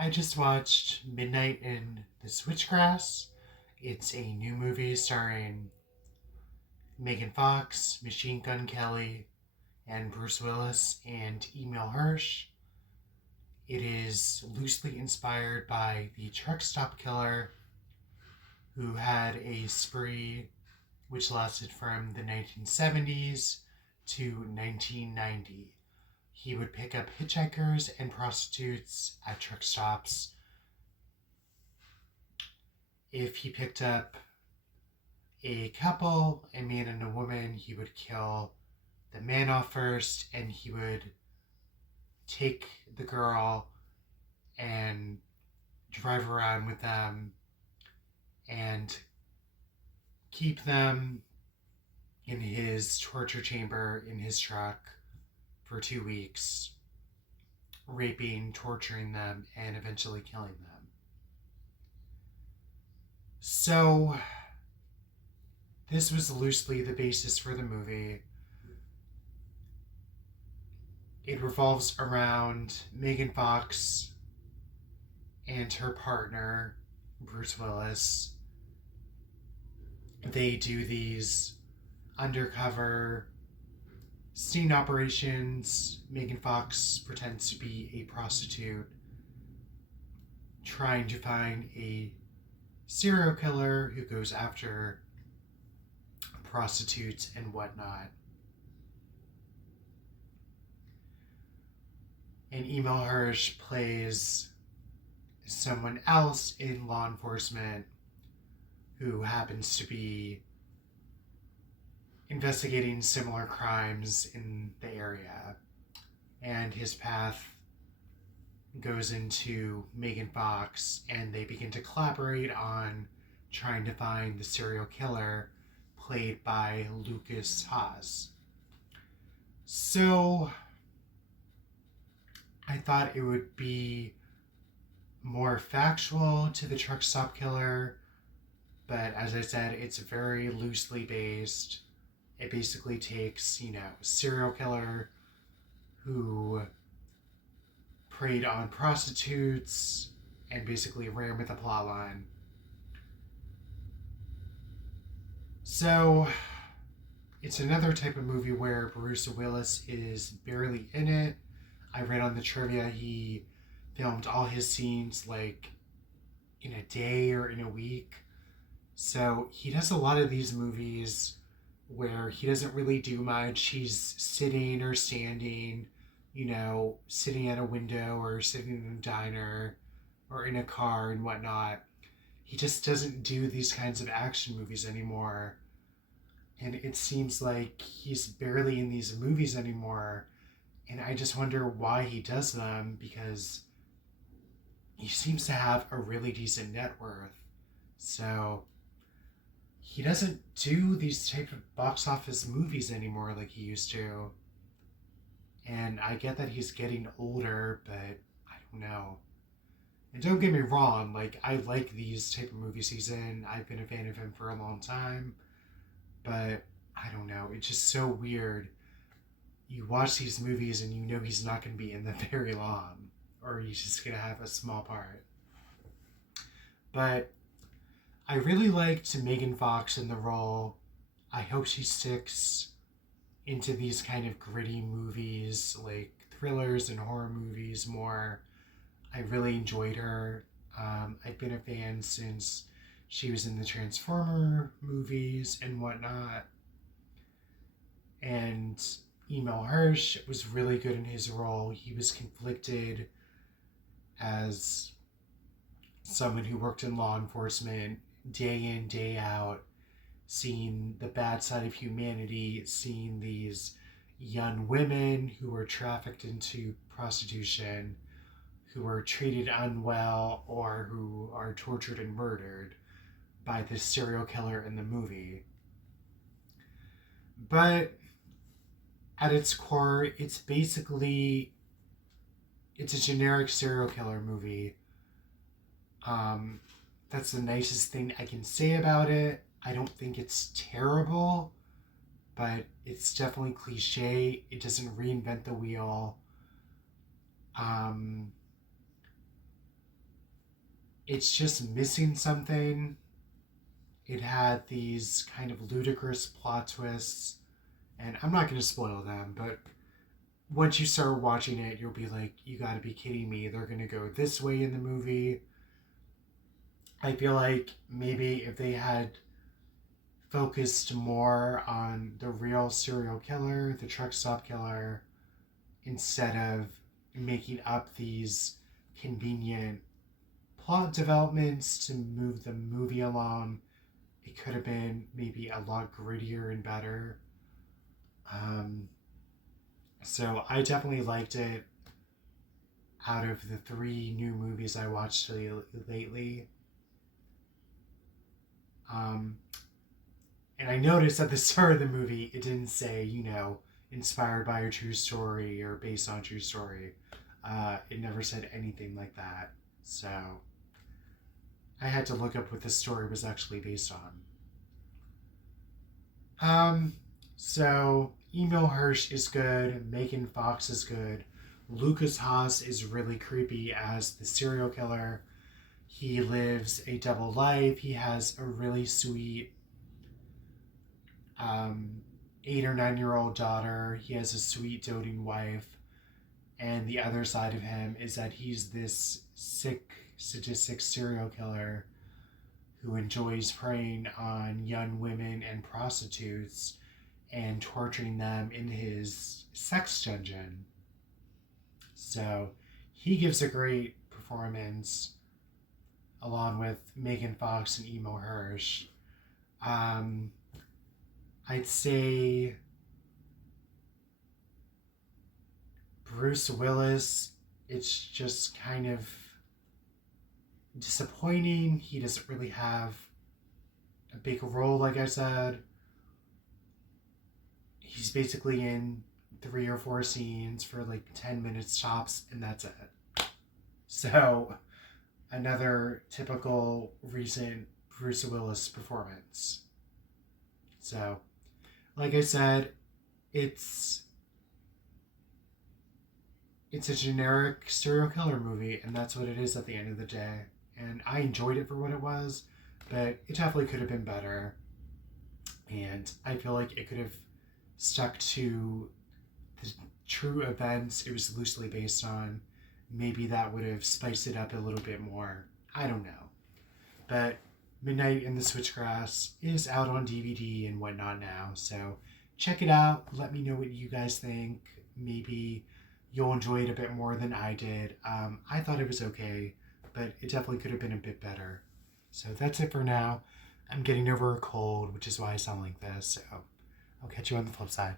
I just watched Midnight in the Switchgrass. It's a new movie starring Megan Fox, Machine Gun Kelly, and Bruce Willis and Emil Hirsch. It is loosely inspired by the truck stop killer who had a spree which lasted from the 1970s to 1990. He would pick up hitchhikers and prostitutes at truck stops. If he picked up a couple, a man and a woman, he would kill the man off first and he would take the girl and drive around with them and keep them in his torture chamber in his truck for 2 weeks, raping, torturing them, and eventually killing them. So, this was loosely the basis for the movie. It revolves around Megan Fox and her partner, Bruce Willis. They do these undercover sting operations. Megan Fox pretends to be a prostitute trying to find a serial killer who goes after prostitutes and whatnot. And Emil Hirsch plays someone else in law enforcement who happens to be investigating similar crimes in the area. And his path goes into Megan Fox, and they begin to collaborate on trying to find the serial killer played by Lucas Haas. So I thought it would be more factual to the truck stop killer, but as I said, it's very loosely based. It basically takes, a serial killer who preyed on prostitutes and basically ran with the plot line. So, it's another type of movie where Bruce Willis is barely in it. I read on the trivia he filmed all his scenes in a day or in a week. So he does a lot of these movies where he doesn't really do much. He's sitting or standing, sitting at a window or sitting in a diner or in a car and whatnot. He just doesn't do these kinds of action movies anymore. And it seems like he's barely in these movies anymore. And I just wonder why he does them, because he seems to have a really decent net worth. So he doesn't do these type of box office movies anymore like he used to. And I get that he's getting older, but I don't know. And don't get me wrong, I like these type of movies he's in. I've been a fan of him for a long time. But I don't know. It's just so weird. You watch these movies and you know he's not going to be in them very long. Or he's just going to have a small part. But I really liked Megan Fox in the role. I hope she sticks into these kind of gritty movies, like thrillers and horror movies more. I really enjoyed her. I've been a fan since she was in the Transformer movies and whatnot. And Emil Hirsch was really good in his role. He was conflicted as someone who worked in law enforcement day in, day out, seeing the bad side of humanity, seeing these young women who were trafficked into prostitution, who are treated unwell, or who are tortured and murdered by this serial killer in the movie. But at its core, it's a generic serial killer movie. That's the nicest thing I can say about it. I don't think it's terrible, but it's definitely cliche. It doesn't reinvent the wheel. it's just missing something. It had these kind of ludicrous plot twists, and I'm not going to spoil them, but once you start watching it, you'll be like, you gotta be kidding me. They're going to go this way in the movie. I feel like maybe if they had focused more on the real serial killer, the truck stop killer, instead of making up these convenient plot developments to move the movie along, it could have been maybe a lot grittier and better. Um, so I definitely liked it out of the three new movies I watched lately. Um, and I noticed at the start of the movie, it didn't say, inspired by a true story or based on a true story. It never said anything like that. So I had to look up what the story was actually based on. So Emil Hirsch is good. Megan Fox is good. Lucas Haas is really creepy as the serial killer. He lives a double life. He has a really sweet 8 or 9 year old daughter. He has a sweet doting wife. And the other side of him is that he's this sick, sadistic serial killer who enjoys preying on young women and prostitutes and torturing them in his sex dungeon. So he gives a great performance along with Megan Fox and Emil Hirsch. I'd say Bruce Willis, it's just kind of disappointing. He doesn't really have a big role, like I said. He's basically in 3 or 4 scenes for like 10 minutes tops, and that's it. So, another typical recent Bruce Willis performance. So, like I said, it's a generic serial killer movie, and that's what it is at the end of the day. And I enjoyed it for what it was, but it definitely could have been better. And I feel like it could have stuck to the true events it was loosely based on. Maybe that would have spiced it up a little bit more. I don't know. But Midnight in the Switchgrass is out on DVD and whatnot now, so check it out. Let me know what you guys think. Maybe you'll enjoy it a bit more than I did. I thought it was okay, but it definitely could have been a bit better. So that's it for now. I'm getting over a cold, which is why I sound like this. So I'll catch you on the flip side.